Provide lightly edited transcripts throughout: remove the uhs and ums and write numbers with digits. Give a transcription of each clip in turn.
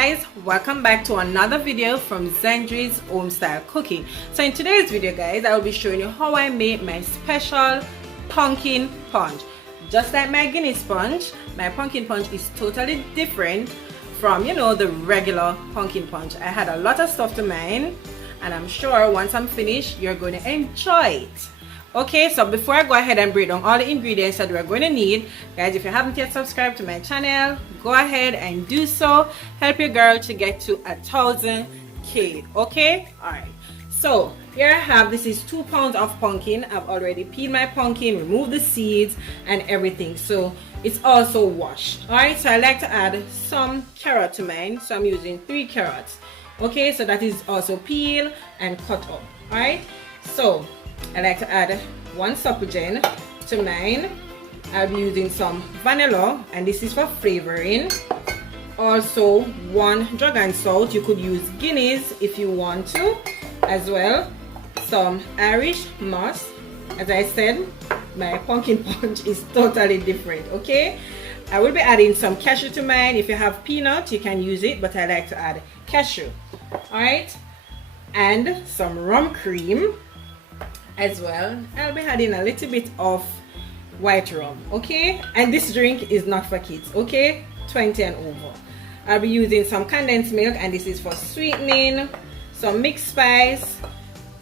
guys, welcome back to another video from Zendri's Home Style Cooking. So in today's video guys, I will be showing you how I made my special pumpkin punch. Just like my Guinness punch, my pumpkin punch is totally different from, you know, the regular pumpkin punch. I had a lot of stuff to mine, and I'm sure once I'm finished, you're going to enjoy it. Okay, so before I go ahead and break down all the ingredients that we're going to need, guys, if you haven't yet subscribed to my channel, go ahead and do so. Help your girl to get to 1,000K. Okay, all right. So here I have, this is 2 pounds of pumpkin. I've already peeled my pumpkin, removed the seeds and everything, so it's also washed. All right, so I like to add some carrot to mine, so I'm using 3 carrots. Okay, so that is also peeled and cut up. All right, so I like to add 1 suppagen to mine. I'll be using some vanilla, and this is for flavoring. Also 1 dragon salt. You could use Guinness if you want to as well. Some Irish moss. As I said, my pumpkin punch is totally different. Okay, I will be adding some cashew to mine. If you have peanut, you can use it, but I like to add cashew. All right, and some rum cream as well. I'll be adding a little bit of white rum. Okay, and this drink is not for kids. Okay, 20 and over. I'll be using some condensed milk, and this is for sweetening. Some mixed spice,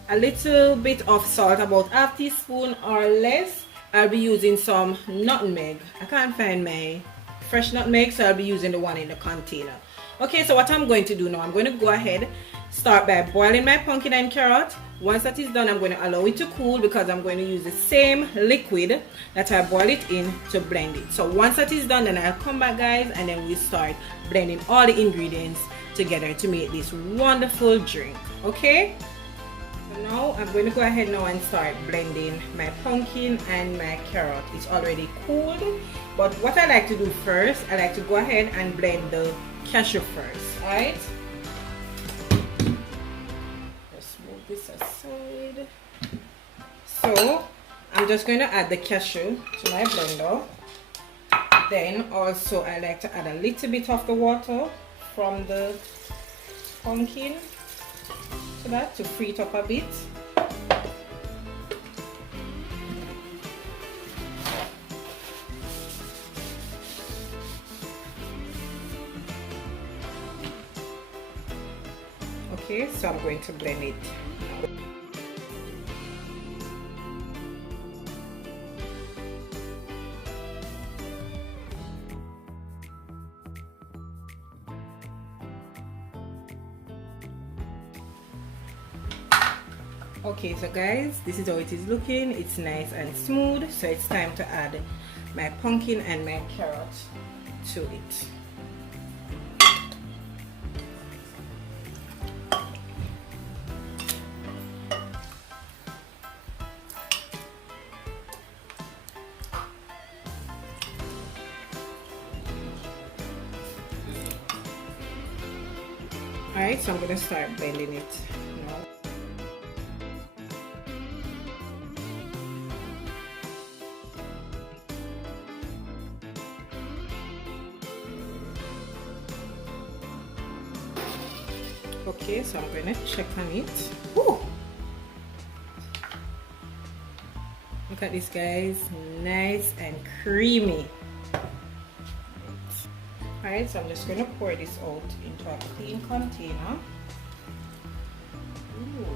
a little bit of salt, about ½ teaspoon or less. I'll be using some nutmeg. I can't find my fresh nutmeg, so I'll be using the one in the container. Okay, so what I'm going to do now, I'm going to go ahead, start by boiling my pumpkin and carrot. Once that is done, I'm going to allow it to cool, because I'm going to use the same liquid that I boiled it in to blend it. So once that is done, then I'll come back guys, and then we start blending all the ingredients together to make this wonderful drink. Okay, so now I'm going to go ahead now and start blending my pumpkin and my carrot. It's already cooled, but what I like to do first, I like to go ahead and blend the cashew first. All right, just move this aside. So I'm just going to add the cashew to my blender. Then also I like to add a little bit of the water from the pumpkin to that to free it up a bit. Okay, so I'm going to blend it. Okay, so guys, this is how it is looking. It's nice and smooth, so it's time to add my pumpkin and my carrot to it. Alright, so I'm going to start blending it now. Okay, so I'm going to check on it. Ooh. Look at this guys, nice and creamy. Alright, so I'm just going to pour this out into a clean container. Ooh,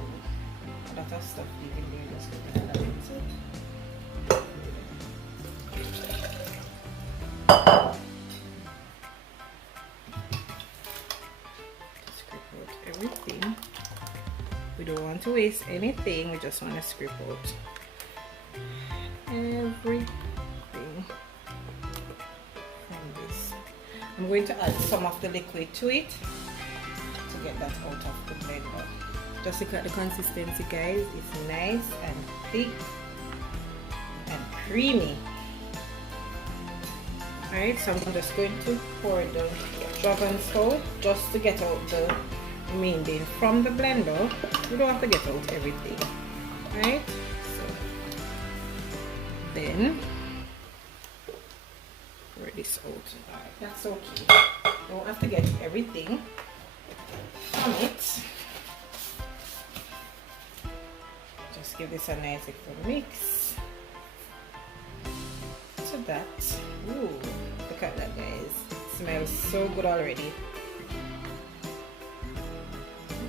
a lot of stuff even there. Just going to add a little. Scrape out everything. We don't want to waste anything. We just want to scrape out everything. I'm going to add some of the liquid to it to get that out of the blender. Just look at the consistency guys, it's nice and thick and creamy. Alright, so I'm just going to pour the dragon salt just to get out the remaining from the blender. You don't have to get out everything. Alright, so then pour this out. Alright, that's okay. Don't have to get everything on it. Just give this a nice little mix to that. Ooh, look at that, guys. It smells so good already.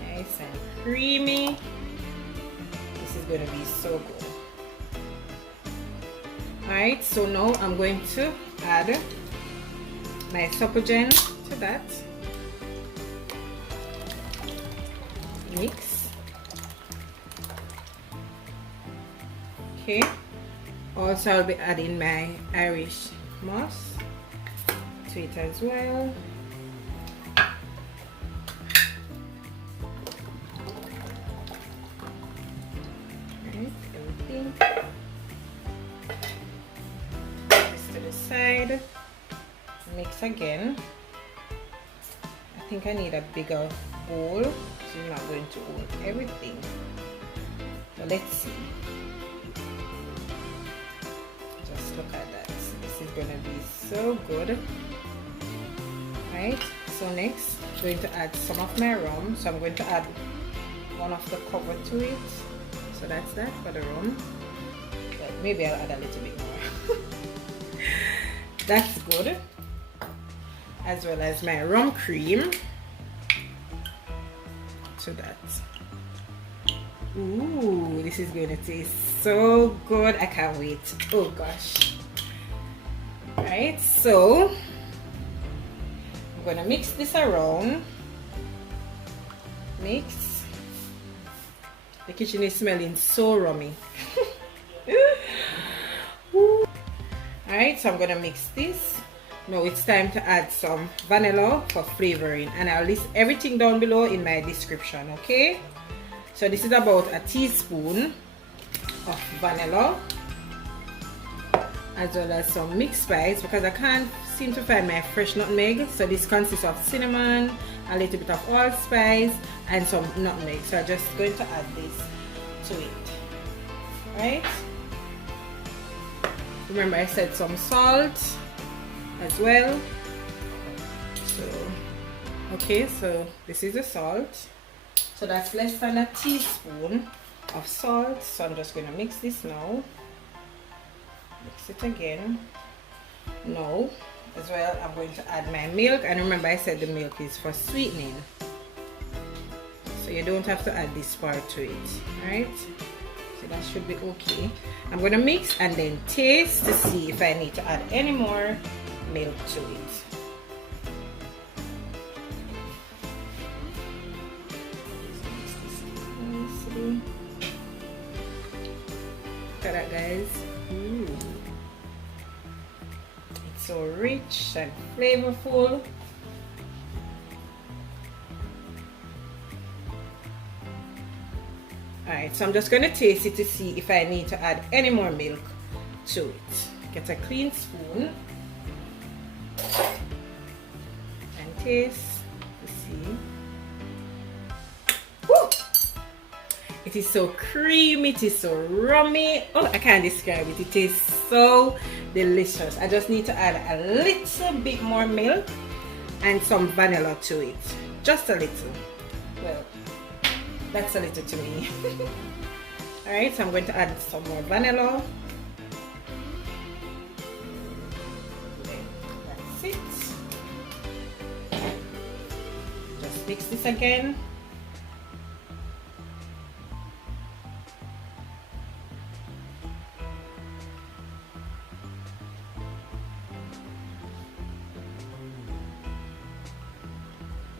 Nice and creamy. This is going to be so good. Alright, so now I'm going to add my Sopogen to that. Mix. Okay. Also, I'll be adding my Irish moss to it as well. Right, everything. This to the side. Mix again. I think I need a bigger bowl, so I'm not going to hold everything. But let's see. Just look at that. This is going to be so good. Right, so next I'm going to add some of my rum. So I'm going to add one of the cover to it. So that's that for the rum. But maybe I'll add a little bit more. That's good. As well as my rum cream to that. Ooh, this is going to taste so good. I can't wait. Oh gosh. Alright, so I'm gonna mix this around. Mix. The kitchen is smelling so rummy. Alright, so I'm gonna mix this. Now it's time to add some vanilla for flavoring, and I'll list everything down below in my description, okay? So this is about a teaspoon of vanilla, as well as some mixed spice, because I can't seem to find my fresh nutmeg. So this consists of cinnamon, a little bit of allspice, and some nutmeg. So I'm just going to add this to it. Right? Remember I said some salt as well. So okay, so this is the salt. So that's less than a teaspoon of salt. So I'm just going to mix this now. Mix it again. Now as well I'm going to add my milk, and remember I said the milk is for sweetening, so you don't have to add this part to it. Right, so that should be okay. I'm going to mix and then taste to see if I need to add any more milk to it. Look at that, guys. Ooh. It's so rich and flavorful. Alright, so I'm just going to taste it to see if I need to add any more milk to it. Get a clean spoon and taste to see. Woo! It is so creamy, it is so rummy. Oh, I can't describe it. It tastes so delicious. I just need to add a little bit more milk and some vanilla to it. Just a little. Well, that's a little to me. Alright, so I'm going to add some more vanilla. That's it. Just mix this again.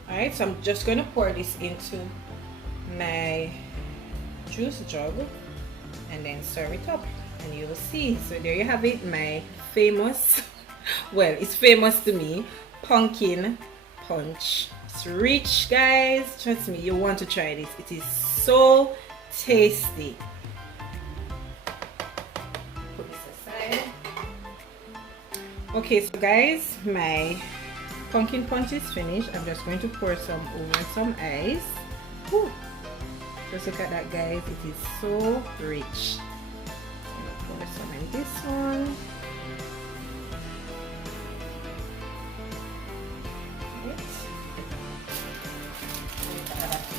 Alright, so I'm just going to pour this into my juice jug and then serve it up, and you will see. So there you have it, my famous, well, it's famous to me, pumpkin punch. It's rich, guys. Trust me, you want to try this. It is so tasty. Put this aside. Okay, so guys, my pumpkin punch is finished. I'm just going to pour some over some ice. Whew. Just look at that, guys. It is so rich. I'm gonna pour some in this one. Okay.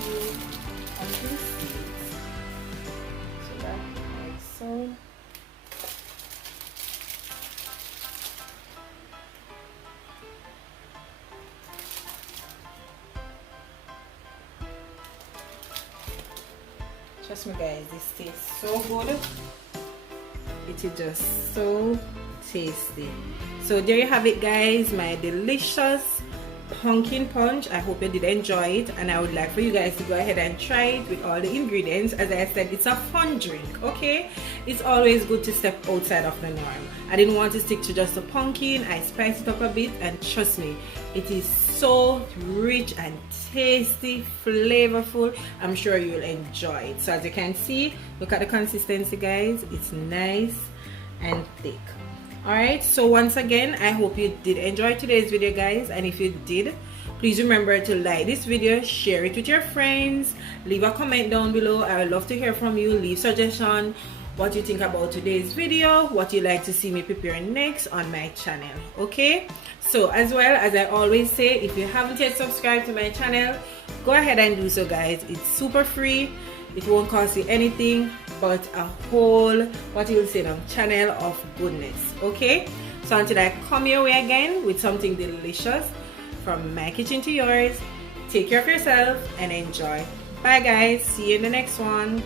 few pumpkin seeds. So that like so. Trust me guys, this tastes so good. It is just so tasty. So there you have it guys, my delicious pumpkin punch. I hope you did enjoy it, and I would like for you guys to go ahead and try it with all the ingredients. As I said, it's a fun drink, okay? It's always good to step outside of the norm. I didn't want to stick to just a pumpkin. I spiced it up a bit, and trust me, it is so rich and tasty, flavorful. I'm sure you'll enjoy it. So as you can see, look at the consistency guys, it's nice and thick. Alright, so once again, I hope you did enjoy today's video guys, and if you did, please remember to like this video, share it with your friends, leave a comment down below. I would love to hear from you. Leave suggestion, what you think about today's video, what you like to see me prepare next on my channel. Okay, so as well as I always say, if you haven't yet subscribed to my channel, go ahead and do so guys. It's super free, it won't cost you anything but a whole, what you will say now, channel of goodness. Okay, so until I come your way again with something delicious from my kitchen to yours, take care of yourself and enjoy. Bye guys, see you in the next one.